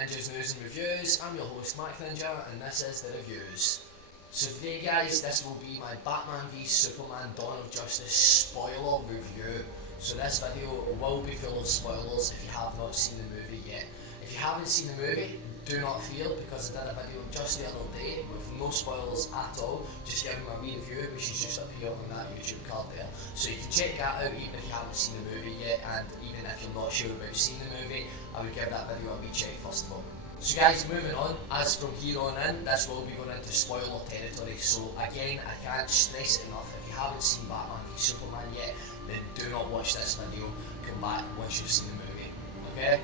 Ninjas News and Reviews. I'm your host Mac Ninja and this is the reviews. So today guys, this will be my Batman v Superman Dawn of Justice spoiler review. So this video will be full of spoilers if you have not seen the movie yet. If you haven't seen the movie, do not fear, because I did a video just the other day with no spoilers at all, just giving my wee review, which is just up here on that YouTube card there. So you can check that out even if you haven't seen the movie yet, and even if you're not sure about seeing the movie, I would give that video a wee check first of all. So guys, moving on, as from here on in, this will be going into spoiler territory, so again, I can't stress it enough, if you haven't seen Batman v Superman yet, then do not watch this video, come back once you've seen the movie, okay?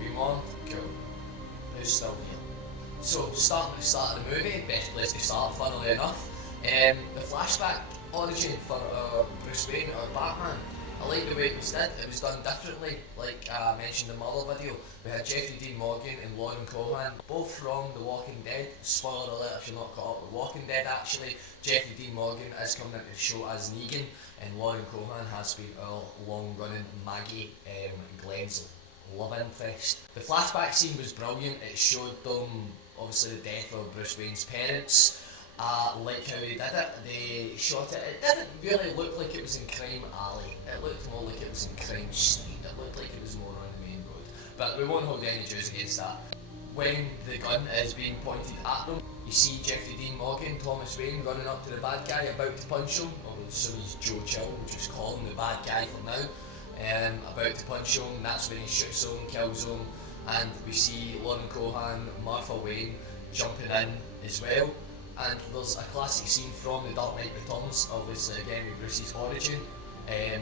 We on? Cool. Who's still here? So, starting at the start of the movie, best place to start, funnily enough, the flashback origin for Bruce Wayne, or Batman. I like the way it was done. It was done differently, like I mentioned in the other video. We had Jeffrey Dean Morgan and Lauren Cohan, both from The Walking Dead. Spoiler alert if you're not caught up with Walking Dead actually. Jeffrey Dean Morgan is coming into the show as Negan, and Lauren Cohan has been our long-running Maggie Glenn's love interest. The flashback scene was brilliant. It showed them, obviously, the death of Bruce Wayne's parents. Like how they did it, they shot it. It didn't really look like it was in Crime Alley. It looked more like it was in Crime Street. It looked like it was more on the main road. But we won't hold any juice against that. When the gun is being pointed at them, you see Jeffrey Dean Morgan, Thomas Wayne, running up to the bad guy, about to punch him. Or so he's Joe Chill, we'll just call him the bad guy for now. About to punch him, that's when he shoots him, kills him, and we see Lauren Cohan, Martha Wayne jumping in as well. And there's a classic scene from The Dark Knight Returns, obviously again with Bruce's origin,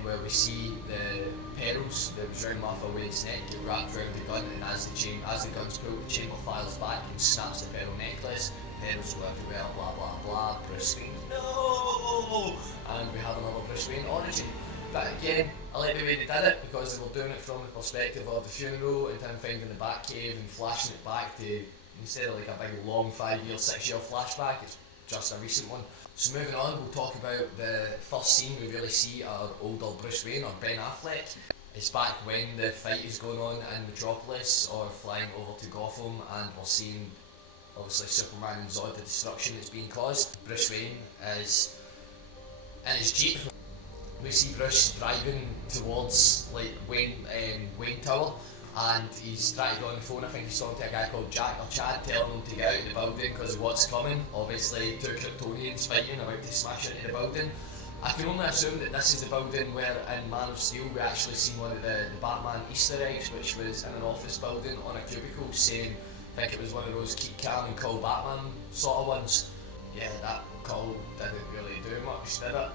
where we see the pearls that was around Martha Wayne's neck get wrapped around the gun, and as the gun's pulled, the chamber fires back and snaps the pearl necklace. Pearls go everywhere, blah blah blah. Bruce Wayne, no! And we have another Bruce Wayne origin. But again, I like the way they did it, because they were doing it from the perspective of the funeral and him finding the Batcave and flashing it back to, instead of like a big long 5-year, 6-year flashback, it's just a recent one. So moving on, we'll talk about the first scene we really see our older Bruce Wayne, or Ben Affleck. It's back when the fight is going on in Metropolis, or flying over to Gotham, and we're seeing obviously Superman and Zod, the destruction that's being caused. Bruce Wayne is in his Jeep. We see Bruce driving towards like Wayne Tower, and he's trying to get on the phone. I think he's talking to a guy called Jack or Chad, telling him to get out of the building because of what's coming. Obviously, two Kryptonians fighting, about to smash into the building. I can only assume that this is the building where in Man of Steel we actually seen one of the Batman Easter eggs, which was in an office building on a cubicle saying, I think it was one of those keep calm and call Batman sort of ones. Yeah, that call didn't really do much, did it?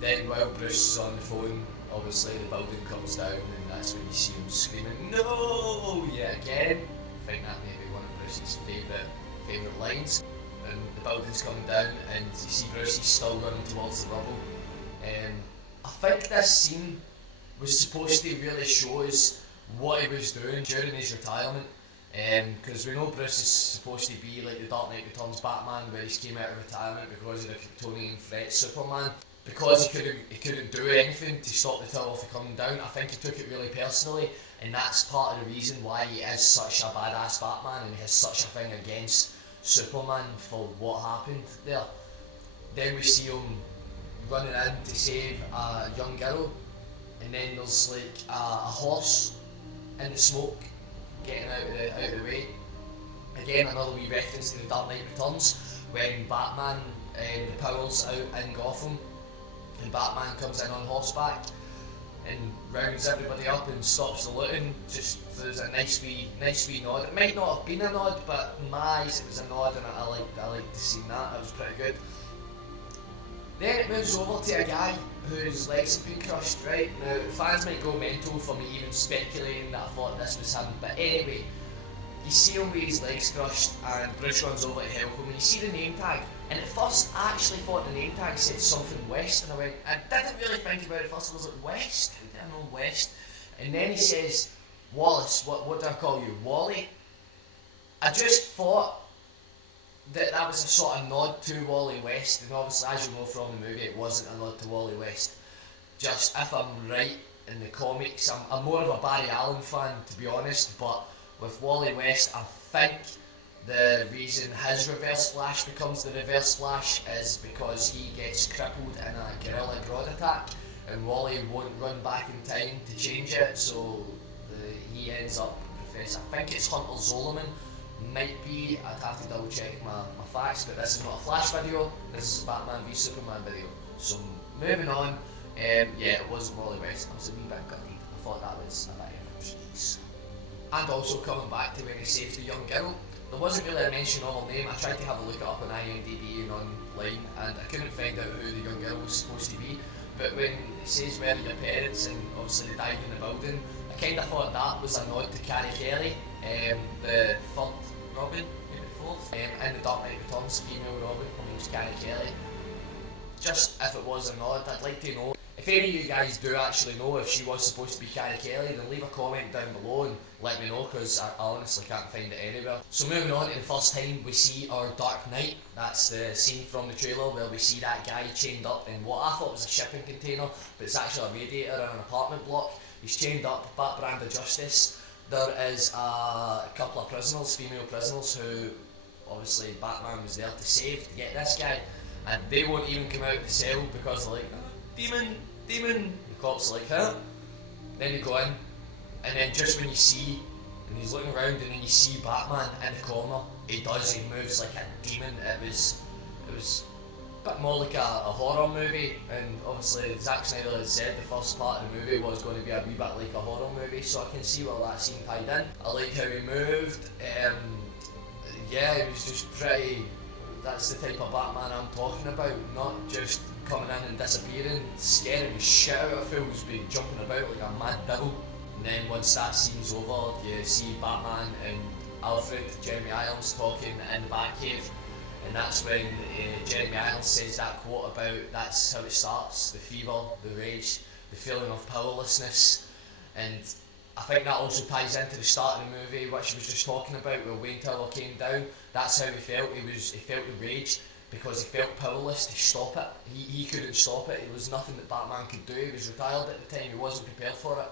Then while Bruce is on the phone, obviously the building comes down, and that's when you see him screaming, "No!" Yeah, again. I think that may be one of Bruce's favourite lines. And the building's coming down, and you see Bruce, he's still running towards the rubble. I think this scene was supposed to really show us what he was doing during his retirement. Because we know Bruce is supposed to be like the Dark Knight Returns Batman, where he came out of retirement because of the Kryptonian threat Superman. Because he couldn't do anything to stop the tower from coming down, I think he took it really personally, and that's part of the reason why he is such a badass Batman and he has such a thing against Superman for what happened there. Then we see him running in to save a young girl, and then there's like a horse in the smoke getting out of the way. Again, another wee reference to The Dark Knight Returns, when Batman the powers out in Gotham, and Batman comes in on horseback and rounds everybody up and stops the looting. Just there's a nice wee nod. It might not have been a nod, but in my eyes it was a nod, and I liked to see that. That was pretty good. Then it moves over to a guy whose legs have been crushed. Right now, fans might go mental for me even speculating that I thought this was him, but anyway. You see him with his legs crushed, and Bruce runs over to help him, and you see the name tag. And at first, I actually thought the name tag said something West, and I didn't really think about it first. I was like, West? How do I know West? And then he says, Wallace, what do I call you? Wally? I just thought that was a sort of nod to Wally West, and obviously, as you know from the movie, it wasn't a nod to Wally West. Just, if I'm right in the comics, I'm more of a Barry Allen fan, to be honest, but With Wally West, I think the reason his reverse flash becomes the reverse flash is because he gets crippled in a gorilla grodd attack, and Wally won't run back in time to change it, so he ends up Professor. I think it's Hunter Zolomon, might be, I'd have to double check my facts, but this is not a Flash video, this is a Batman v Superman video. So moving on, yeah, it wasn't Wally West, I was a wee bit gutted, I thought that was a bit of a tease. And also coming back to when he saved the young girl, there wasn't really a mention of her name. I tried to have a look it up on IMDb and online, and I couldn't find out who the young girl was supposed to be. But when it says where are your parents, and obviously they died in the building, I kind of thought that was a nod to Carrie Kelly, the third Robin, maybe the fourth, in the Dark Knight Returns, female Robin, her name's Carrie Kelly. Just if it was a nod, I'd like to know. If any of you guys do actually know if she was supposed to be Carrie Kelly, then leave a comment down below and let me know, because I honestly can't find it anywhere. So moving on to the first time we see our Dark Knight, that's the scene from the trailer where we see that guy chained up in what I thought was a shipping container, but it's actually a radiator in an apartment block. He's chained up, Bat Brand of Justice. There is a couple of prisoners, female prisoners, who obviously Batman was there to save, to get this guy, and they won't even come out of the cell because they're like, demon, demon. The cops are like, huh? Then they go in, and then just when you see, and he's looking around, and then you see Batman in the corner, he moves like a demon. It was a bit more like a horror movie, and obviously Zack Snyder had said the first part of the movie was going to be a wee bit like a horror movie, so I can see where that scene tied in. I like how he moved, yeah, it was just pretty, that's the type of Batman I'm talking about, not just coming in and disappearing, scaring the shit out of fools, be jumping about like a mad devil. And then once that scene's over, you see Batman and Alfred, Jeremy Irons, talking in the Batcave, and that's when Jeremy Irons says that quote about that's how it starts, the fever, the rage, the feeling of powerlessness. And I think that also ties into the start of the movie, which he was just talking about, where Wayne Tower came down. That's how he felt. He felt the rage because he felt powerless to stop it. He couldn't stop it. It was nothing that Batman could do. He was retired at the time. He wasn't prepared for it,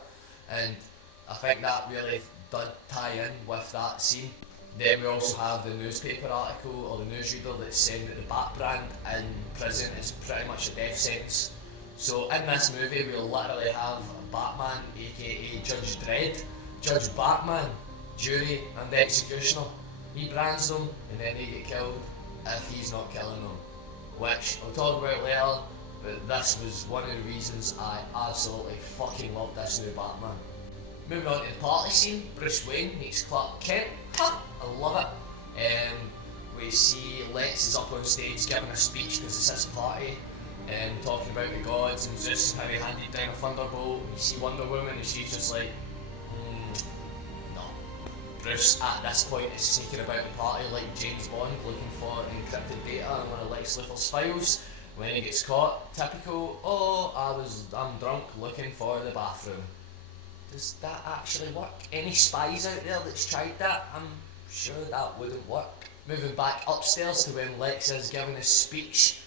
and I think that really did tie in with that scene. Then we also have the newspaper article, or the newsreader, that's saying that the Bat Brand in prison is pretty much a death sentence. So in this movie we'll literally have Batman, aka Judge Dredd, Judge Batman, jury and the executioner. He brands them and then they get killed if he's not killing them, which I'll talk about later, but this was one of the reasons I absolutely fucking love this new Batman. Moving on to the party scene, Bruce Wayne meets Clark Kent. I love it. We see Lex is up on stage giving a speech because it's his party, and talking about the gods and Zeus, how he handed down a thunderbolt. You see Wonder Woman and she's just like, no. Bruce at this point is sneaking about the party like James Bond, looking for encrypted data in one of Lex Luthor's files. When he gets caught, typical, oh, I'm drunk looking for the bathroom. Does that actually work? Any spies out there that's tried that? I'm sure that wouldn't work. Moving back upstairs to when Lex is giving his speech.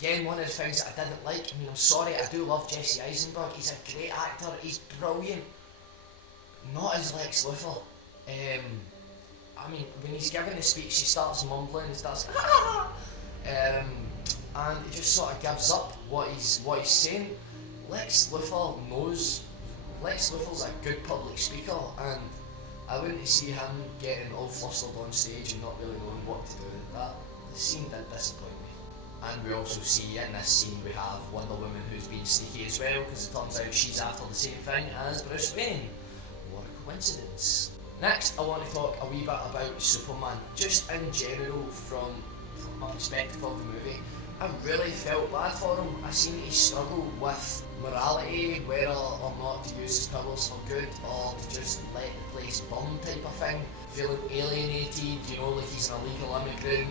Again, one of the things that I didn't like, I mean, I'm sorry, I do love Jesse Eisenberg, he's a great actor, he's brilliant. Not as Lex Luthor. I mean, when he's giving his speech, he starts mumbling, he starts and he just sort of gives up what he's saying. Lex Luthor's a good public speaker, and I wouldn't see him getting all flustered on stage and not really knowing what to do. The scene did disappoint me. And we also see in this scene we have Wonder Woman who's been sneaky as well, because it turns out she's after the same thing as Bruce Wayne. What a coincidence. Next, I want to talk a wee bit about Superman, just in general from my perspective of the movie. I really felt bad for him. I seen he struggled with morality, whether or not to use his powers for good or to just let the place burn type of thing. Feeling alienated, you know, like he's an illegal immigrant.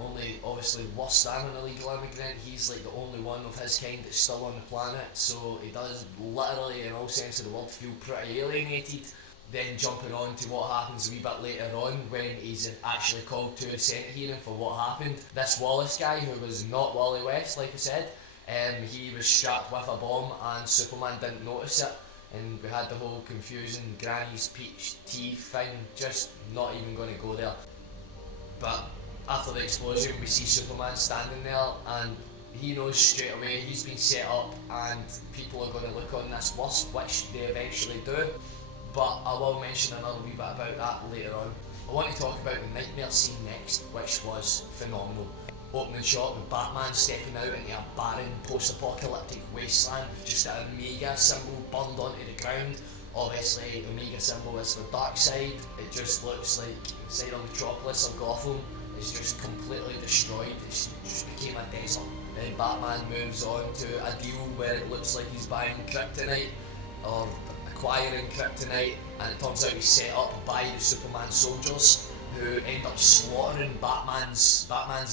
Only obviously worse than an illegal immigrant. He's like the only one of his kind that's still on the planet, so he does literally, in all sense of the word, feel pretty alienated. Then jumping on to what happens a wee bit later on when he's actually called to a Senate hearing for what happened. This Wallace guy, who was not Wally West, like I said, he was strapped with a bomb and Superman didn't notice it. and we had the whole confusing Granny's peach tea thing, just not even going to go there. But after the explosion we see Superman standing there, and he knows straight away he's been set up and people are going to look on this worse, which they eventually do. But I will mention another wee bit about that later on. I want to talk about the nightmare scene next, which was phenomenal. Opening shot with Batman stepping out into a barren post-apocalyptic wasteland with just an Omega symbol burned onto the ground. Obviously the Omega symbol is the dark side. It just looks like inside of Metropolis or Gotham is just completely destroyed. It just became a desert. Then Batman moves on to a deal where it looks like he's buying kryptonite or acquiring kryptonite, and it turns out he's set up by the Superman soldiers who end up slaughtering Batman's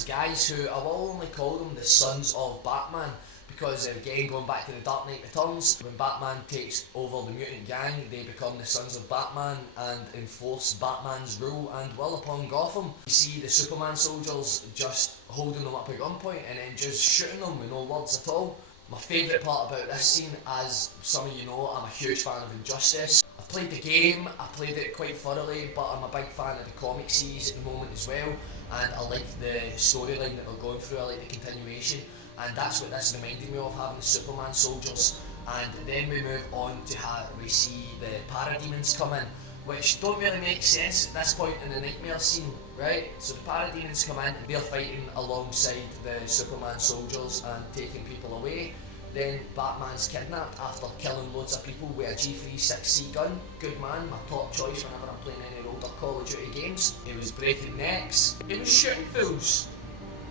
guys, who I will only call them the Sons of Batman, because again, going back to the Dark Knight Returns, when Batman takes over the mutant gang, they become the Sons of Batman and enforce Batman's rule and will upon Gotham. You see the Superman soldiers just holding them up at gunpoint and then just shooting them with no words at all. My favourite part about this scene, as some of you know, I'm a huge fan of Injustice. I've played the game, I played it quite thoroughly, but I'm a big fan of the comic series at the moment as well, and I like the storyline that they're going through, I like the continuation, and that's what this reminded me of, having the Superman soldiers. And then we move on to how we see the parademons come in, which don't really make sense at this point in the nightmare scene, right? So the parademons come in, and they're fighting alongside the Superman soldiers and taking people away. Then Batman's kidnapped after killing loads of people with a G36C gun. Good man, my top choice whenever I'm playing any older Call of Duty games. He was breaking necks, he was shooting fools,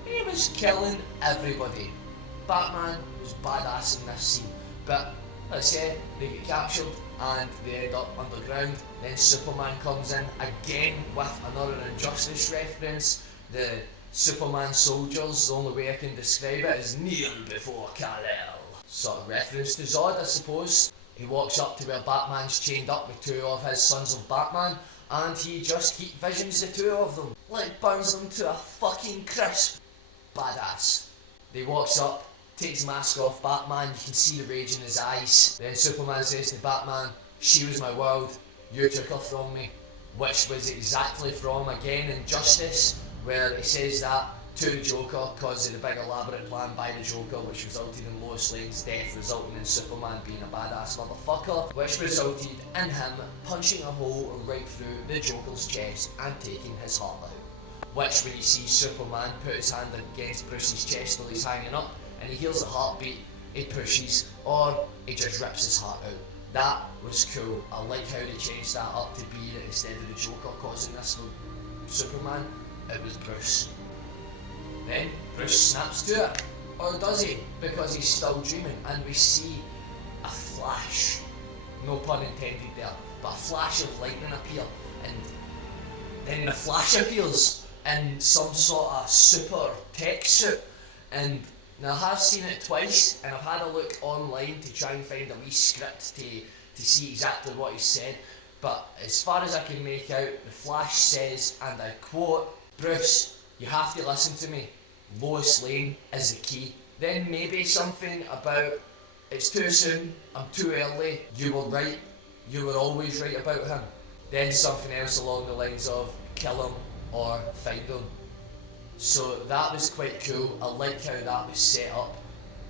he was killing everybody. Batman was badass in this scene, but like I said, they get captured and they end up underground. Then Superman comes in again with another Injustice reference. The Superman soldiers, the only way I can describe it is kneel before Kal-El. Sort of reference to Zod, I suppose. He walks up to where Batman's chained up with two of his Sons of Batman, and he just heat visions the two of them, like burns them to a fucking crisp. Badass. He walks up, takes his mask off Batman, you can see the rage in his eyes. Then Superman says to Batman, "She was my world, you took her from me," which was exactly from, again, Injustice, where he says that to the Joker because of the big elaborate plan by the Joker, which resulted in Lois Lane's death, resulting in Superman being a badass motherfucker, which resulted in him punching a hole right through the Joker's chest and taking his heart out. Which, when you see Superman put his hand against Bruce's chest while he's hanging up and he hears the heartbeat, he pushes, or he just rips his heart out. That was cool. I like how they changed that up to be that instead of the Joker causing this for Superman, it was Bruce. Then Bruce snaps to it, or does he? Because he's still dreaming, and we see a flash, no pun intended there, but a flash of lightning appear, and then the Flash appears in some sort of super tech suit. And now I have seen it twice, and I've had a look online to try and find a wee script to see exactly what he said, but as far as I can make out, the Flash says, and I quote, "Bruce, you have to listen to me. Lois Lane is the key." Then maybe something about, "It's too soon, I'm too early, you were right, you were always right about him." Then something else along the lines of, "Kill him or find him." So that was quite cool. I like how that was set up.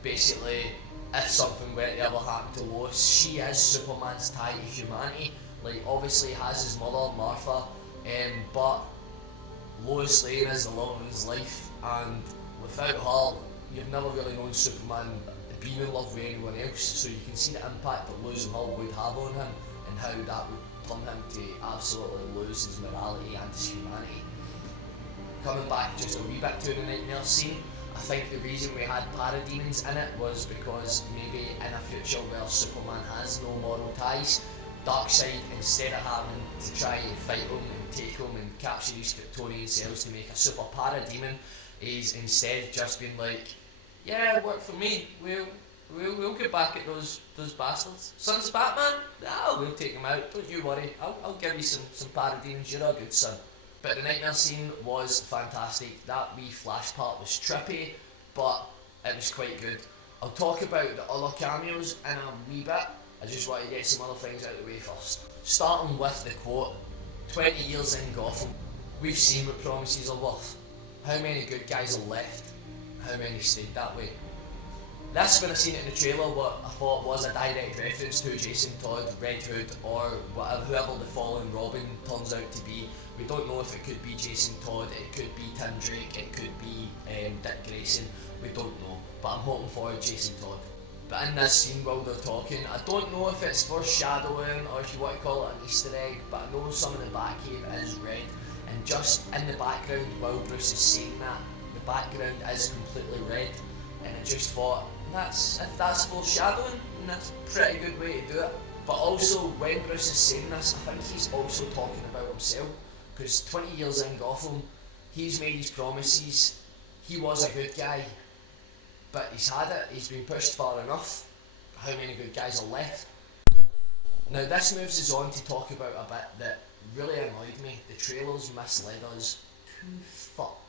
Basically, if something were to ever happen to Lois, she is Superman's tie to humanity. Like, obviously he has his mother, Martha, but Lois Lane is the love of his life, and without her, you've never really known Superman being in love with anyone else, so you can see the impact that losing her would have on him, and how that would turn him to absolutely lose his morality and his humanity. Coming back just a wee bit to the nightmare scene, I think the reason we had parademons in it was because maybe in a future where Superman has no moral ties, Darkseid, instead of having to try and fight him and take him and capture these Kryptonian cells to make a super parademon, is instead just been like, "Yeah, work for me, we'll get back at those bastards. Sons of Batman? Nah, we'll take them out, don't you worry, I'll give you some parademons, you're a good son." But the nightmare scene was fantastic. That wee flash part was trippy, but it was quite good. I'll talk about the other cameos in a wee bit, I just want to get some other things out of the way first. Starting with the quote, 20 years in Gotham, we've seen what promises are worth. How many good guys are left? How many stayed that way? This, when I seen it in the trailer, what I thought was a direct reference to Jason Todd, Red Hood, or whatever, whoever the fallen Robin turns out to be. We don't know if it could be Jason Todd, it could be Tim Drake, it could be Dick Grayson, we don't know, but I'm hoping for Jason Todd. But in this scene while they're talking, I don't know if it's foreshadowing or if you want to call it an Easter egg, but I know some of the Batcave is red, and just in the background while Bruce is saying that, the background is completely red, and I just thought, if that's foreshadowing, then that's a pretty good way to do it. But also, when Bruce is saying this, I think he's also talking about himself, because 20 years in Gotham, he's made his promises, he was a good guy, but he's had it, he's been pushed far enough. How many good guys are left? Now this moves us on to talk about a bit that really annoyed me. The trailers misled us to fuck.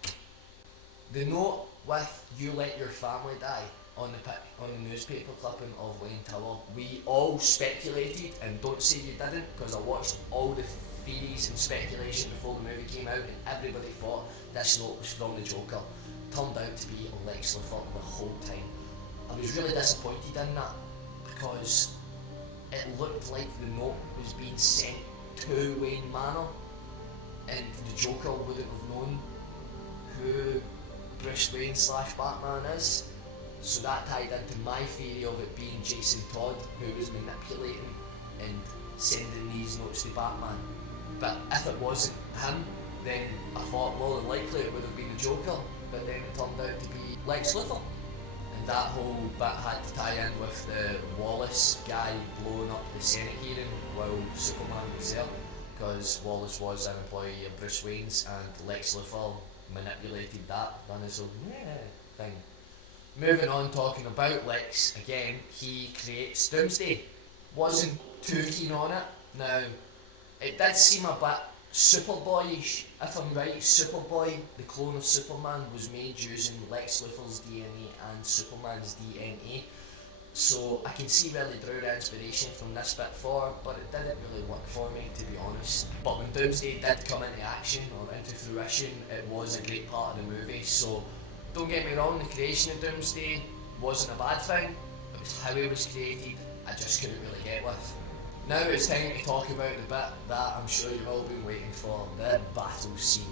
The note with "You let your family die" on the newspaper clipping of Wayne Tower, we all speculated, and don't say you didn't, because I watched all the theories and speculation before the movie came out, and everybody thought this note was from the Joker. Turned out to be Lex Luthor the whole time. I was really disappointed in that, because it looked like the note was being sent to Wayne Manor, and the Joker wouldn't have known who Bruce Wayne / Batman is. So that tied into my theory of it being Jason Todd who was manipulating and sending these notes to Batman. But if it wasn't him, then I thought more than likely it would have been the Joker, but then it turned out to be Lex Luthor. And that whole bit had to tie in with the Wallace guy blowing up the Senate hearing while Superman was there, because Wallace was an employee of Bruce Wayne's and Lex Luthor manipulated that, done his own thing. Moving on, talking about Lex again, he creates Doomsday. Wasn't too keen on it. Now, it did seem a bit Superboyish, if I'm right. Superboy, the clone of Superman, was made using Lex Luthor's DNA and Superman's DNA. So I can see where they drew their inspiration from this bit for, but it didn't really work for me, to be honest. But when Doomsday did come into action, or into fruition, it was a great part of the movie. So don't get me wrong, the creation of Doomsday wasn't a bad thing. It was how he was created, I just couldn't really get with. Now it's time to talk about the bit that I'm sure you've all been waiting for, the battle scene.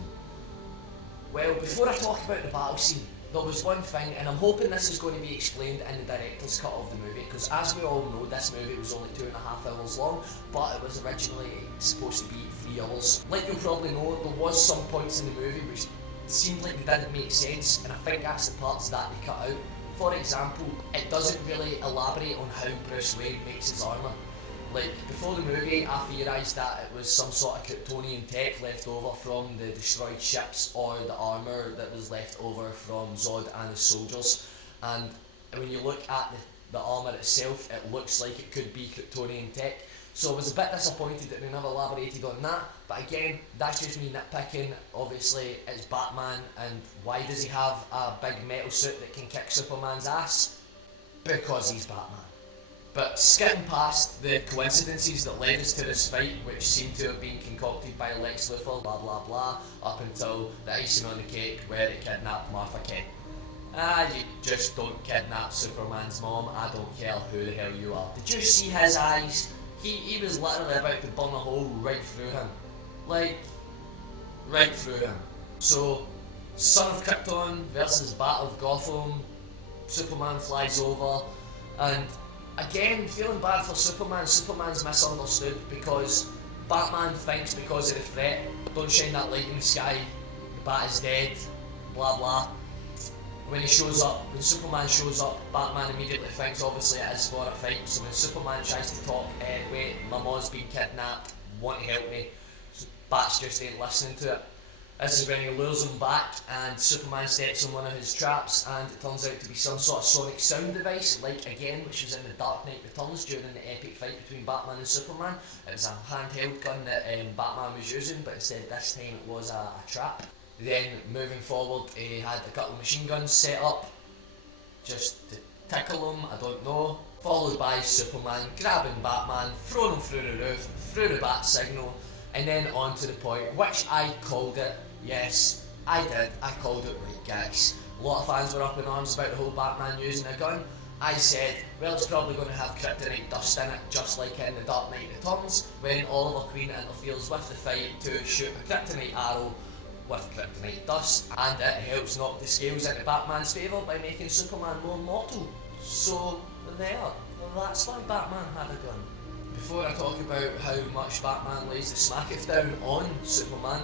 Well, before I talk about the battle scene, there was one thing, and I'm hoping this is going to be explained in the director's cut of the movie, because as we all know, this movie was only 2.5 hours long, but it was originally supposed to be 3 hours. Like you'll probably know, there was some points in the movie which seemed like they didn't make sense, and I think that's the parts that they cut out. For example, it doesn't really elaborate on how Bruce Wayne makes his armour. Like, before the movie, I theorised that it was some sort of Kryptonian tech left over from the destroyed ships, or the armour that was left over from Zod and his soldiers. And when you look at the armour itself, it looks like it could be Kryptonian tech. So I was a bit disappointed that they never elaborated on that, but again, that's just me nitpicking. Obviously, it's Batman, and why does he have a big metal suit that can kick Superman's ass? Because he's Batman. But skipping past the coincidences that led us to this fight, which seemed to have been concocted by Lex Luthor, blah blah blah, up until the icing on the cake where he kidnapped Martha Kent. You just don't kidnap Superman's mom, I don't care who the hell you are. Did you see his eyes? He was literally about to burn a hole right through him. Like, right through him. So, Son of Krypton versus Battle of Gotham, Superman flies over, and again, feeling bad for Superman. Superman's misunderstood, because Batman thinks because of the threat, don't shine that light in the sky, the bat is dead, blah blah. When Superman shows up, Batman immediately thinks obviously it is for a fight. So when Superman tries to talk, wait, my mom's been kidnapped, want to help me, Bat's just ain't listening to it. This is when he lures him back, and Superman steps on one of his traps, and it turns out to be some sort of sonic sound device, like again, which was in the Dark Knight Returns during the epic fight between Batman and Superman. It was a handheld gun that Batman was using, but instead this time it was a trap. Then moving forward, he had a couple of machine guns set up, just to tickle him, I don't know. Followed by Superman grabbing Batman, throwing him through the roof, through the bat signal, and then on to the point, which I called it. Yes, I did, I called it right, guys. A lot of fans were up in arms about the whole Batman using a gun. I said, well, it's probably going to have kryptonite dust in it, just like in The Dark Knight Returns, when Oliver Queen interferes with the fight to shoot a kryptonite arrow with kryptonite dust, and it helps knock the scales into Batman's favour by making Superman more mortal. So, there, that's why Batman had a gun. Before I talk about how much Batman lays the smacketh down on Superman,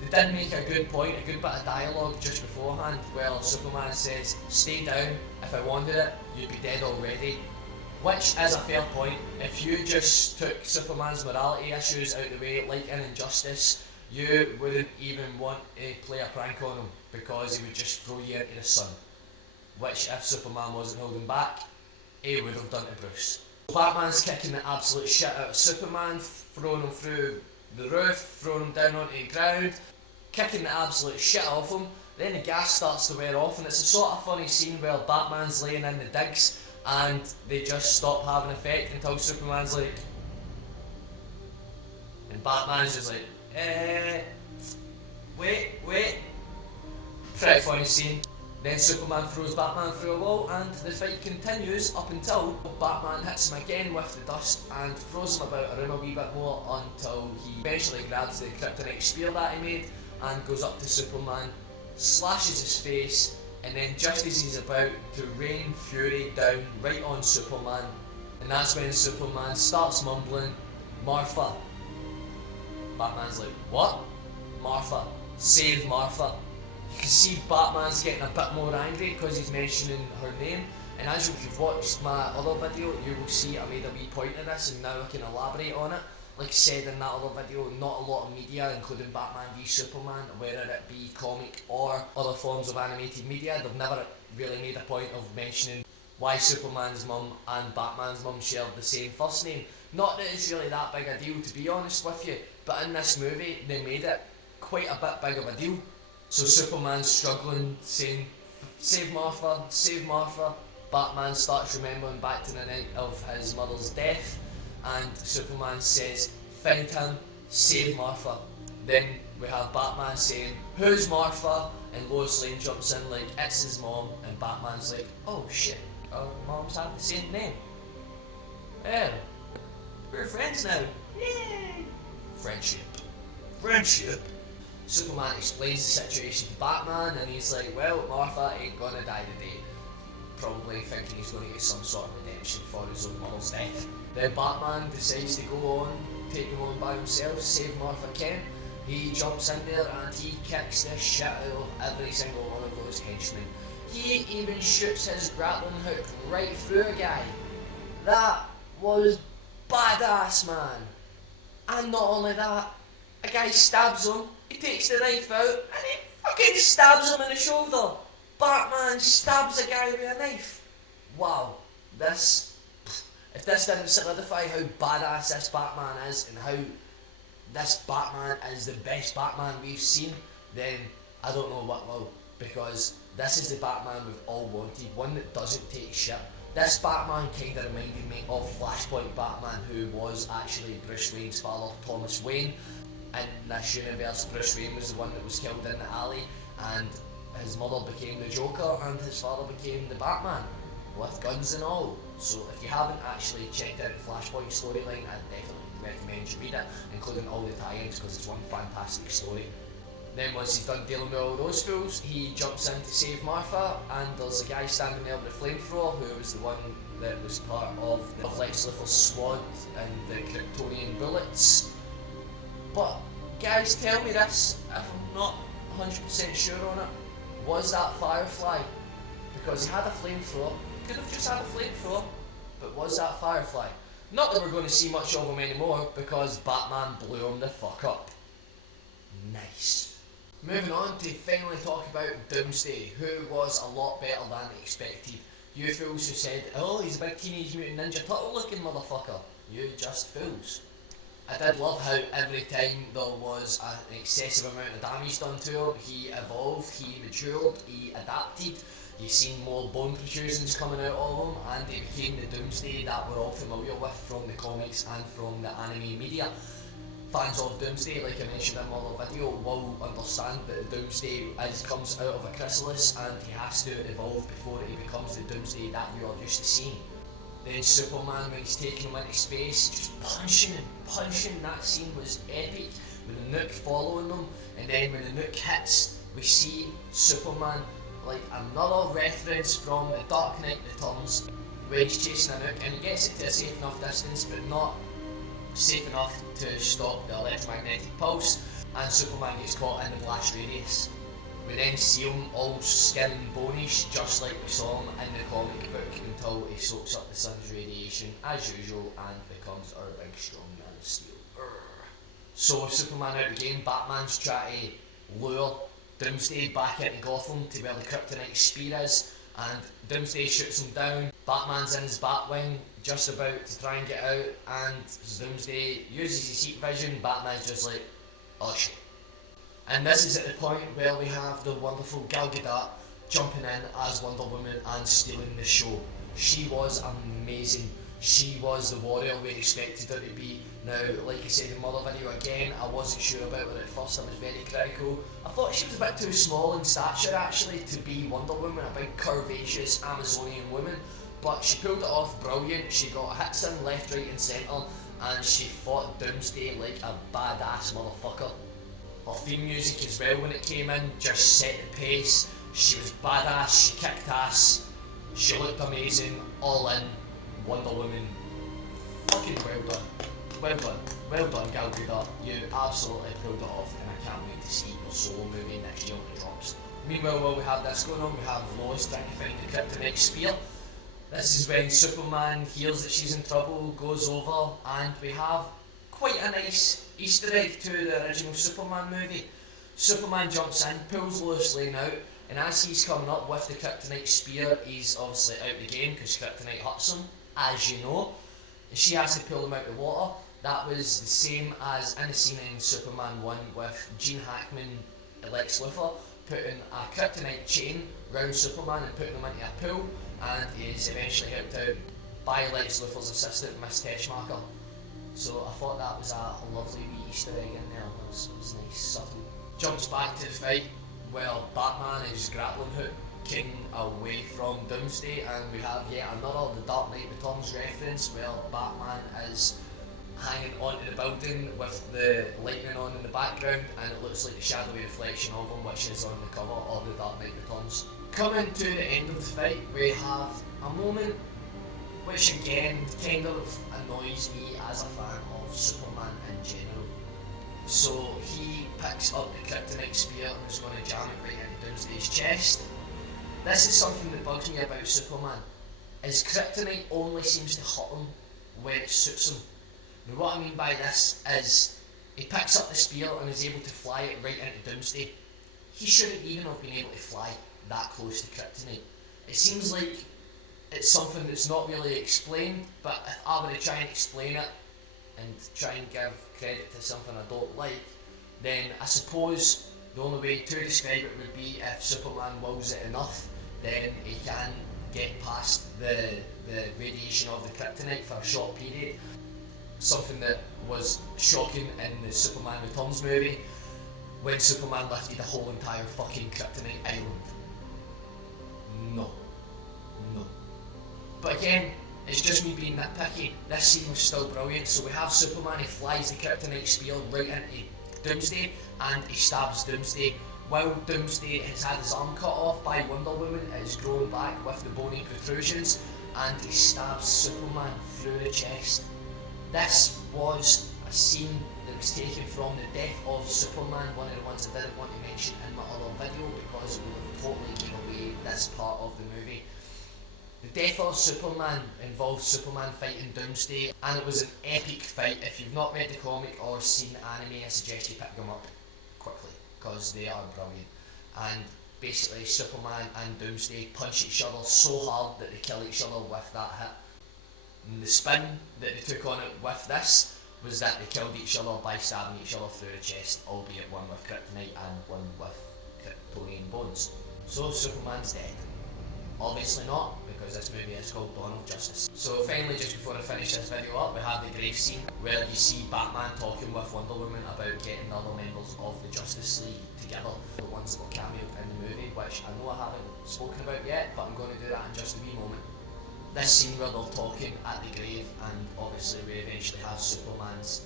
they did make a good point, a good bit of dialogue just beforehand, where Superman says, stay down, if I wanted it, you'd be dead already. Which is a fair point. If you just took Superman's morality issues out of the way, like in Injustice, you wouldn't even want to play a prank on him, because he would just throw you into the sun. Which, if Superman wasn't holding back, he would have done to Bruce. Batman's kicking the absolute shit out of Superman, throwing him through the roof, throwing him down onto the ground, kicking the absolute shit off him. Then the gas starts to wear off, and it's a sort of funny scene where Batman's laying in the digs and they just stop having effect until Superman's like, and Batman's just like, wait. Pretty funny scene. Then Superman throws Batman through a wall, and the fight continues up until Batman hits him again with the dust and throws him about a room a wee bit more until he eventually grabs the kryptonite spear that he made and goes up to Superman, slashes his face, and then just as he's about to rain fury down right on Superman, and that's when Superman starts mumbling, Martha. Batman's like, what? Martha. Save Martha. You can see Batman's getting a bit more angry because he's mentioning her name, and as you've watched my other video, you will see I made a wee point of this, and now I can elaborate on it. Like I said in that other video, not a lot of media, including Batman v Superman, whether it be comic or other forms of animated media, they've never really made a point of mentioning why Superman's mum and Batman's mum shared the same first name. Not that it's really that big a deal, to be honest with you, but in this movie they made it quite a bit big of a deal. So Superman's struggling, saying, save Martha, save Martha. Batman starts remembering back to the night of his mother's death, and Superman says, find him, save Martha. Then we have Batman saying, who's Martha? And Lois Lane jumps in like, it's his mom, and Batman's like, oh shit, our moms have the same name. Yeah, we're friends now. Yay! Friendship. Superman explains the situation to Batman, and he's like, well, Martha ain't gonna die today. Probably thinking he's gonna get some sort of redemption for his own mother's death. Then Batman decides to go on, take him on by himself, save Martha Kent. He jumps in there and he kicks the shit out of every single one of those henchmen. He even shoots his grappling hook right through a guy. That was badass, man. And not only that, a guy stabs him, he takes the knife out, and he fucking stabs him in the shoulder. Batman stabs a guy with a knife. Wow, if this didn't solidify how badass this Batman is, and how this Batman is the best Batman we've seen, then I don't know what will, because this is the Batman we've all wanted, one that doesn't take shit. This Batman kinda reminded me of Flashpoint Batman, who was actually Bruce Wayne's father, Thomas Wayne. In this universe, Bruce Wayne was the one that was killed in the alley, and his mother became the Joker, and his father became the Batman, with guns and all. So if you haven't actually checked out the Flashpoint storyline, I definitely recommend you read it, including all the tie-ins, because it's one fantastic story. Then once he's done dealing with all those fools, he jumps in to save Martha, and there's a guy standing there with a flamethrower, who was the one that was part of Lex Luthor's squad and the Kryptonian bullets. But guys, tell me this, if I'm not 100% sure on it, was that Firefly? Because he had a flamethrower, could have just had a flamethrower, but was that Firefly? Not that we're going to see much of him anymore, because Batman blew him the fuck up. Nice. Moving on to finally talk about Doomsday, who was a lot better than expected. You fools who said, oh, he's a big Teenage Mutant Ninja Turtle looking motherfucker. You just fools. I did love how every time there was an excessive amount of damage done to him, he evolved, he matured, he adapted. You've seen more bone protrusions coming out of him, and he became the Doomsday that we're all familiar with from the comics and from the anime media. Fans of Doomsday, like I mentioned in my other video, will understand that the Doomsday comes out of a chrysalis and he has to evolve before he becomes the Doomsday that you are used to seeing. Then Superman, when he's taking him into space, just punching and punching. That scene was epic, with the nuke following them, and then when the nuke hits, we see Superman, like another reference from The Dark Knight Returns, where he's chasing a nuke and he gets it to a safe enough distance, but not safe enough to stop the electromagnetic pulse, and Superman gets caught in the blast radius. We then see him all skin and bonish, just like we saw him in the comic book, until he soaks up the sun's radiation as usual and becomes our big strong man of steel. So with Superman out of the game, Batman's trying to lure Doomsday back into Gotham to where the kryptonite spear is, and Doomsday shoots him down. Batman's in his Batwing, just about to try and get out, and Doomsday uses his heat vision. Batman's just like, oh shit. And this is at the point where we have the wonderful Gal Gadot jumping in as Wonder Woman and stealing the show. She was amazing. She was the warrior we expected her to be. Now, like I said in my other video again, I wasn't sure about her at first. I was very critical. I thought she was a bit too small in stature actually to be Wonder Woman, a big curvaceous Amazonian woman. But she pulled it off brilliant. She got hits in left, right and centre, and she fought Doomsday like a badass motherfucker. Her theme music as well when it came in just set the pace. She was badass, she kicked ass, she looked amazing, all in, Wonder Woman. Fucking well done. Well done. Well done, Gal Gadot. You absolutely pulled it off, and I can't wait to see your solo movie next year when it drops. Meanwhile, while we have this going on, we have Lois trying to find the kryptonite spear. This is when Superman hears that she's in trouble, goes over, and we have quite a nice Easter egg to the original Superman movie. Superman jumps in, pulls Lois Lane out, and as he's coming up with the kryptonite spear, he's obviously out the game because kryptonite hurts him, as you know. And she has to pull him out of the water. That was the same as in the scene in Superman 1 with Gene Hackman and Lex Luthor putting a kryptonite chain round Superman and putting him into a pool, and he is eventually helped out by Lex Luthor's assistant, Miss Teschmacher. So I thought that was a lovely wee Easter egg in there. It was nice, subtle. Jumps back to the fight. Well, Batman is grappling hook king away from Doomsday, and we have yet another The Dark Knight Returns reference where Batman is hanging onto the building with the lightning on in the background, and it looks like the shadowy reflection of him, which is on the cover of The Dark Knight Returns. Coming to the end of the fight, we have a moment which again kind of annoys me as a fan of Superman in general. So he picks up the kryptonite spear and is going to jam it right into Doomsday's chest. This is something that bugs me about Superman, is kryptonite only seems to hurt him when it suits him. Now what I mean by this is, he picks up the spear and is able to fly it right into Doomsday. He shouldn't even have been able to fly that close to kryptonite. It seems like it's something that's not really explained, but if I were to try and explain it and try and give credit to something I don't like, then I suppose the only way to describe it would be if Superman wills it enough, then he can get past the radiation of the kryptonite for a short period. Something that was shocking in the Superman Returns movie, when Superman lifted the whole entire fucking kryptonite island. No. But again, it's just me being nitpicky. This scene was still brilliant. So we have Superman, he flies the kryptonite spear right into Doomsday, and he stabs Doomsday. While Doomsday has had his arm cut off by Wonder Woman, it has grown back with the bony protrusions, and he stabs Superman through the chest. This was a scene that was taken from the death of Superman, one of the ones I didn't want to mention in my other video because it would have totally given away this part of the movie. The death of Superman involved Superman fighting Doomsday, and it was an epic fight. If you've not read the comic or seen the anime, I suggest you pick them up quickly because they are brilliant. And basically Superman and Doomsday punch each other so hard that they kill each other with that hit. And the spin that they took on it with this was that they killed each other by stabbing each other through the chest, albeit one with kryptonite and one with Kryptonian bones. So Superman's dead. Obviously not, because this movie is called Dawn of Justice. So finally, just before I finish this video up, we have the grave scene where you see Batman talking with Wonder Woman about getting the other members of the Justice League together, the ones that were cameoed in the movie, which I know I haven't spoken about yet, but I'm going to do that in just a wee moment. This scene where they're talking at the grave, and obviously we eventually have Superman's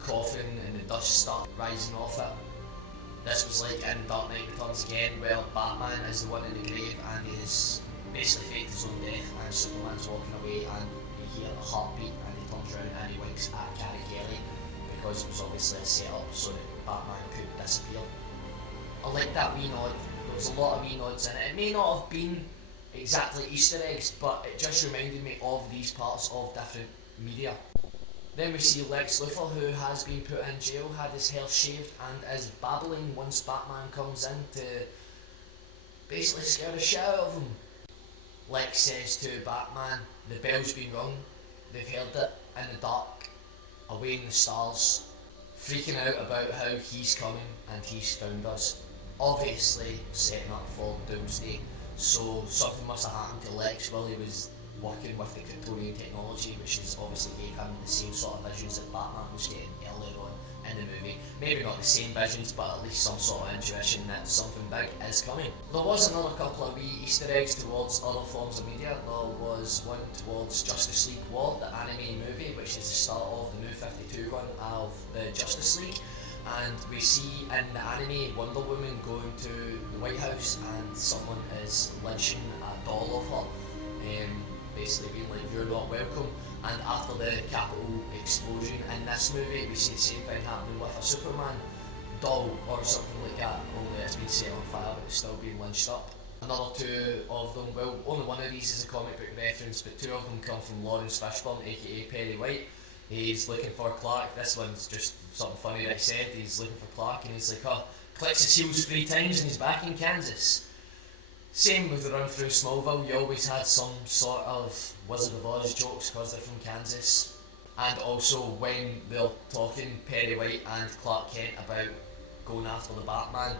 coffin and the dust start rising off it. This was like in Dark Knight Returns again, where Batman is the one in the grave and he has basically faked his own death, and Superman's walking away and you hear a heartbeat and he turns around and he winks at Carrie Kelly, because it was obviously a setup so that Batman could disappear. I like that wee nod. There was a lot of wee nods in it. It may not have been exactly Easter eggs, but it just reminded me of these parts of different media. Then we see Lex Luthor, who has been put in jail, had his hair shaved, and is babbling once Batman comes in to basically scare the shit out of him. Lex says to Batman, the bell's been rung, they've heard it in the dark, away in the stars, freaking out about how he's coming and he's found us. Obviously setting up for Doomsday, so something must have happened to Lex while he was working with the Kryptonian technology, which is obviously gave him the same sort of visions that Batman was getting earlier on in the movie. Maybe not the same visions, but at least some sort of intuition that something big is coming. There was another couple of wee Easter eggs towards other forms of media. There was one towards Justice League War, the anime movie, which is the start of the New 52 run of the Justice League. And we see in the anime Wonder Woman going to the White House and someone is lynching a doll of her. Basically being like, you're not welcome. And after the Capitol explosion in this movie, we see the same thing happening with a Superman doll or something like that, only it's been set on fire but it's still being lynched up. Another two of them, well, only one of these is a comic book reference, but two of them come from Lawrence Fishburne, aka Perry White. He's looking for Clark. This one's just something funny that he said. He's looking for Clark and he's like, oh, clicks his heels 3 times and he's back in Kansas. Same with the run through Smallville, you always had some sort of Wizard of Oz jokes because they're from Kansas. And also when they're talking, Perry White and Clark Kent, about going after the Batman,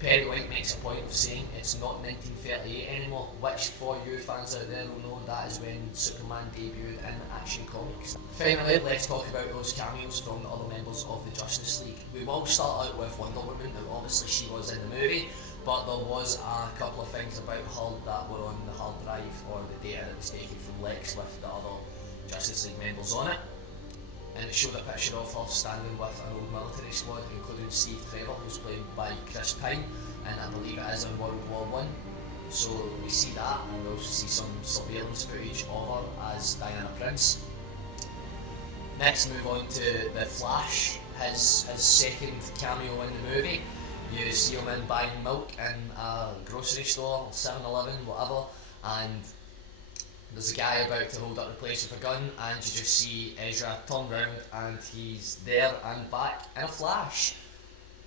Perry White makes a point of saying it's not 1938 anymore, which for you fans out there will know that is when Superman debuted in Action Comics. Finally, let's talk about those cameos from the other members of the Justice League. We will start out with Wonder Woman, and obviously she was in the movie, but there was a couple of things about her that were on the hard drive or the data that was taken from Lex with the other Justice League members on it. And it showed a picture of her standing with an old military squad, including Steve Trevor, who's played by Chris Pine, and I believe it is in World War I. So we see that, and we also see some surveillance footage of her as Diana Prince. Next, move on to the Flash, his second cameo in the movie. You see him in buying milk in a grocery store, 7-Eleven, whatever, and there's a guy about to hold up the place with a gun, and you just see Ezra turn round and he's there and back in a flash.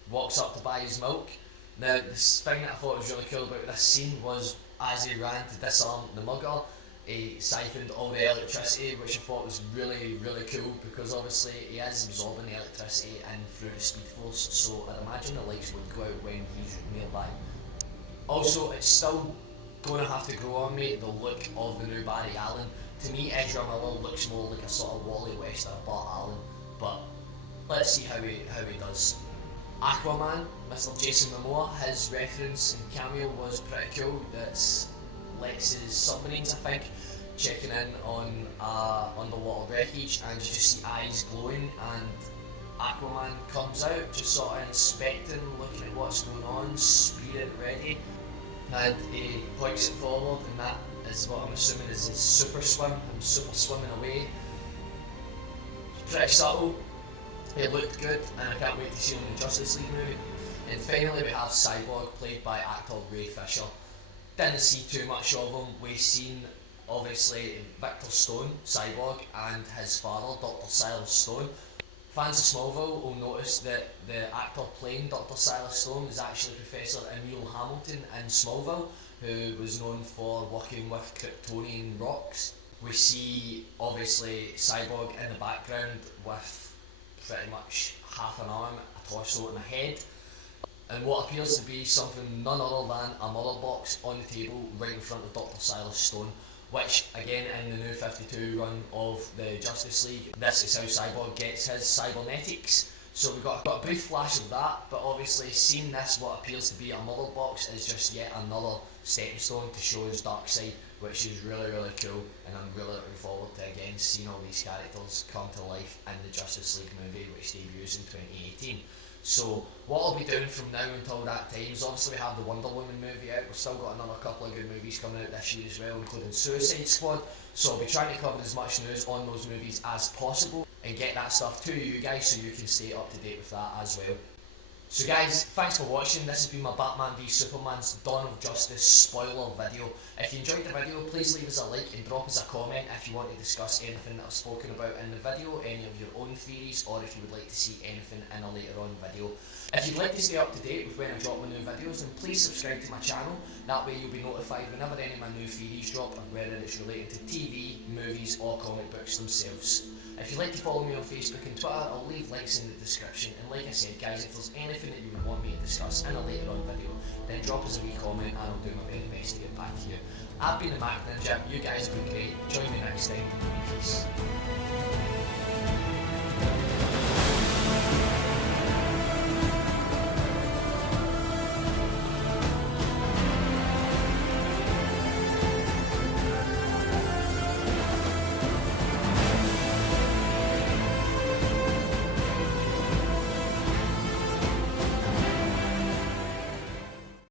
Walks up to buy his milk. Now, the thing that I thought was really cool about this scene was as he ran to disarm the mugger, he siphoned all the electricity, which I thought was really, really cool, because obviously he is absorbing the electricity in through the Speed Force, so I'd imagine the lights would go out when he's nearby. Also, it's still going to have to grow on me, the look of the new Barry Allen. To me, Ezra Miller looks more like a sort of Wally West or Bart Allen, but let's see how he does. Aquaman, Mr. Jason Momoa, his reference and cameo was pretty cool. That's Lex's submarines, I think, checking in on underwater wreckage, and you just see eyes glowing, and Aquaman comes out, just sort of inspecting, looking at what's going on, spirit ready, and he points it forward, and that is what I'm assuming is his super swim, him super swimming away. Pretty subtle, it looked good, and I can't wait to see him in the Justice League movie. And finally we have Cyborg, played by actor Ray Fisher. Didn't see too much of him. We've seen obviously Victor Stone, Cyborg, and his father, Dr. Silas Stone. Fans of Smallville will notice that the actor playing Dr. Silas Stone is actually Professor Emil Hamilton in Smallville, who was known for working with Kryptonian rocks. We see obviously Cyborg in the background with pretty much half an arm, a torso and a head, and what appears to be something none other than a mother box on the table right in front of Dr. Silas Stone, which again in the new 52 run of the Justice League, this is how Cyborg gets his cybernetics. So we got a brief flash of that, but obviously seeing this, what appears to be a mother box, is just yet another stepping stone to show his dark side, which is really cool, and I'm really looking forward to again seeing all these characters come to life in the Justice League movie, which debuts in 2018. So what I'll be doing from now until that time is obviously we have the Wonder Woman movie out. We've still got another couple of good movies coming out this year as well, including Suicide Squad. So I'll be trying to cover as much news on those movies as possible and get that stuff to you guys so you can stay up to date with that as well. So guys, thanks for watching. This has been my Batman v Superman's Dawn of Justice spoiler video. If you enjoyed the video, please leave us a like and drop us a comment if you want to discuss anything that I've spoken about in the video, any of your own theories, or if you would like to see anything in a later on video. If you'd like to stay up to date with when I drop my new videos, then please subscribe to my channel. That way you'll be notified whenever any of my new theories drop, whether it's related to TV, movies or comic books themselves. If you'd like to follow me on Facebook and Twitter, I'll leave links in the description. And like I said guys, if there's anything that you would want me to discuss in a later on video, then drop us a wee comment and I'll do my very best to get back to you. I've been the Mac Ninja, you guys have been great, join me next time, peace.